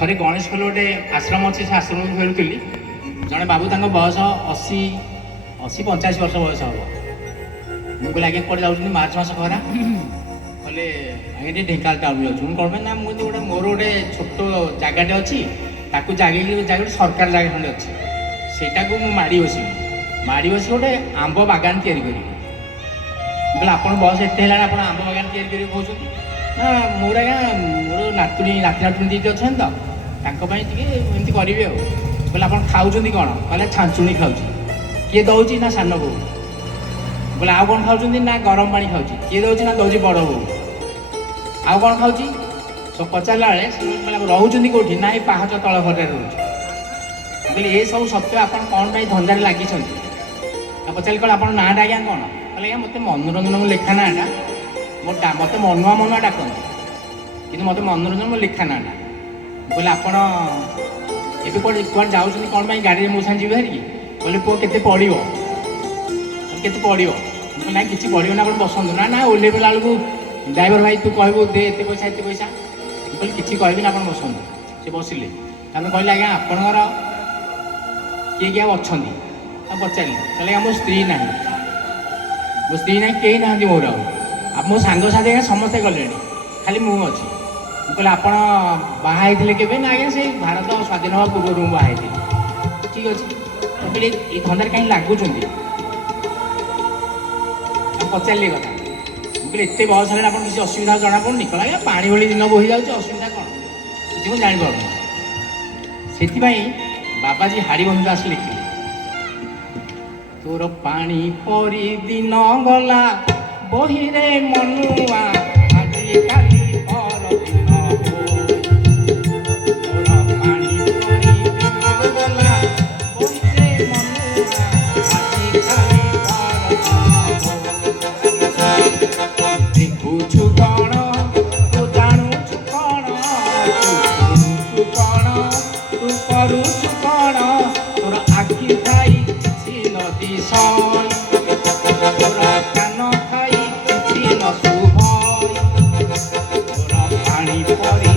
ଥରେ ଗଣେଶ ଖୋଲ ଗୋଟେ ଆଶ୍ରମ ଅଛି, ସେ ଆଶ୍ରମକୁ ଫେରୁଥିଲି। ଜଣେ ବାବୁ ତାଙ୍କ ବୟସ 80-85 ବର୍ଷ ବୟସ ହେବ। ମୁଁ କହିଲି ଆଜ୍ଞା କୁଆଡ଼େ ଯାଉଛନ୍ତି? ମାର୍ଚ୍ଚ ମାସ ଖରା। କହିଲେ ଆଜ୍ଞା ଟିକେ ଢେଙ୍କାନାଳ ଟାଉନ୍ ଯାଉଛି। ମୁଁ କ'ଣ ପାଇଁ ନା ମୁଁ ଗୋଟେ ମୋର ଗୋଟେ ଛୋଟ ଜାଗାଟେ ଅଛି, ତାକୁ ଜାଗିକି ଗୋଟେ ସରକାର ଜାଗା ଖଣ୍ଡେ ଅଛି, ସେଇଟାକୁ ମୁଁ ମାଡ଼ି ବସି ଗୋଟେ ଆମ୍ବ ବାଗାନ ତିଆରି କରିବି। ମୁଁ କହିଲି ଆପଣ ବୟସ ଏତେ ହେଲାଣି, ଆପଣ ଆମ୍ବ ବାଗାନ ତିଆରି କରିବେ କହୁଛନ୍ତି? ନା ମୋର ଆଜ୍ଞା ମୋର ନାତି ନାତୁଣୀ ଦିଦି ଅଛନ୍ତି ତ, ତାଙ୍କ ପାଇଁ ଟିକେ ଏମିତି କରିବି ଆଉ। କହିଲେ ଆପଣ ଖାଉଛନ୍ତି କ'ଣ? କହିଲେ ଛାଞ୍ଚୁଣି ଖାଉଛି। କିଏ ଦେଉଛି? ନା ସାନ ବୋଉ। କହିଲେ ଆଉ କ'ଣ ଖାଉଛନ୍ତି? ନା ଗରମ ପାଣି ଖାଉଛି। କିଏ ଦେଉଛି? ନା ଦେଉଛି ବଡ଼ ବୋଉ। ଆଉ କ'ଣ ଖାଉଛି? ସବୁ ପଚାରିଲା ବେଳେ ସେମାନେ ରହୁଛନ୍ତି କେଉଁଠି? ନା ଏଇ ପାହାଚ ତଳ ଘରରେ ରହୁଛି। ମୁଁ କହିଲି ଏସବୁ ସତ୍ତ୍ୱେ ଆପଣ କ'ଣ ପାଇଁ ଧନ୍ଦାରେ ଲାଗିଛନ୍ତି? ପଚାରିଲି କ'ଣ ଆପଣ ନାଁଟା ଆଜ୍ଞା କ'ଣ? କହିଲେ ଆଜ୍ଞା ମୋତେ ମନୋରଞ୍ଜନ ମୋ ଲେଖା ନାଁଟା, ମୋତେ ମନୁଆ ଡାକନ୍ତି, କିନ୍ତୁ ମୋତେ ମନୋରଞ୍ଜନ ମୋ ଲେଖା ନାଁଟା। ମୁଁ କହିଲି ଆପଣ ଏବେ କୁଆଡ଼େ ଯାଉଛନ୍ତି କ'ଣ ପାଇଁ? ଗାଡ଼ିରେ ମୋ ସାଙ୍ଗେ ଯିବେ ହାରିକି? କହିଲେ ପୁଅ କେତେ ପଡ଼ିବ? କେତେ ପଡ଼ିବ? ମୁଁ କହିଲି ନାଇଁ କିଛି ପଡ଼ିବନି, ଆପଣ ବସନ୍ତୁ। ନା ଓହ୍ଲେଇଲା ବେଳକୁ ଡ୍ରାଇଭର ଭାଇ ତୁ କହିବୁ ଦେ ଏତେ ପଇସା ଏତେ ପଇସା। ମୁଁ କହିଲି କିଛି କହିବିନି, ଆପଣ ବସନ୍ତୁ। ସେ ବସିଲେ। ତାପରେ କହିଲେ ଆଜ୍ଞା ଆପଣଙ୍କର କିଏ କିଏ ଆଉ ଅଛନ୍ତି? ଆଉ ପଚାରିଲି। କହିଲେ ଆଜ୍ଞା ମୋ ସ୍ତ୍ରୀ ନାହିଁ, କେହି ନାହାନ୍ତି ମୋର ଆଉ ମୋ ସାଙ୍ଗସାଥି ଆଜ୍ଞା ସମସ୍ତେ ଗଲେଣି, ଖାଲି ମୁଁ ଅଛି। ମୁଁ କହିଲି ଆପଣ ବାହା ହେଇଥିଲେ କେବେ? ନା ଆଜ୍ଞା ସେଇ ଭାରତ ସ୍ୱାଧୀନ ହେବା ପୂର୍ବରୁ ମୁଁ ବାହା ହେଇଥିଲି। ଠିକ୍ ଅଛି। ମୁଁ କହିଲି ଏଇ ଧନ୍ଦାରେ କାହିଁ ଲାଗୁଛନ୍ତି? ପଚାରିଲି କଥା। ମୁଁ କହିଲି ଏତେ ବୟସ ହେଲାଣି ଆପଣ କିଛି ଅସୁବିଧା ଜଣାପଡ଼ୁନି? କହିଲା ଆଜ୍ଞା ପାଣି ଭଳି ଦିନ ବୋହି ଯାଉଛି, ଅସୁବିଧା କ'ଣ? କିଛି ମୁଁ ଜାଣିପାରୁନି। ସେଥିପାଇଁ ବାବାଜୀ ହାଡ଼ିବନ୍ଧୁ ଦାସ ଲେଖିଲେ, ତୋର ପାଣି ପରି ଦିନ ଗଲା ବହିରେ ମନୁଆ, ଆଜିକାଲି ପରଦିନ ହୋ। ତୋର ପାଣି ପରି ଦିନ ଗଲା ବହିରେ ମନୁଆ, ଆଜିକାଲି ପରଦିନ ହୋ। ଦେଖୁଛୁ କ'ଣ? ତୁ ଜାଣୁଛୁ କ'ଣ? ତୁ ଶୁଣୁଛୁ କ'ଣ? ତୁ କରୁଛୁ କ'ଣ? ତୋର ଆଖି ଥାଇ କିଛି ନ ଦିଶଇ, ତୋର କାନ ଥାଇ କିଛି ନ ଶୁଭଇ, ତୋର ପାଣି ପରି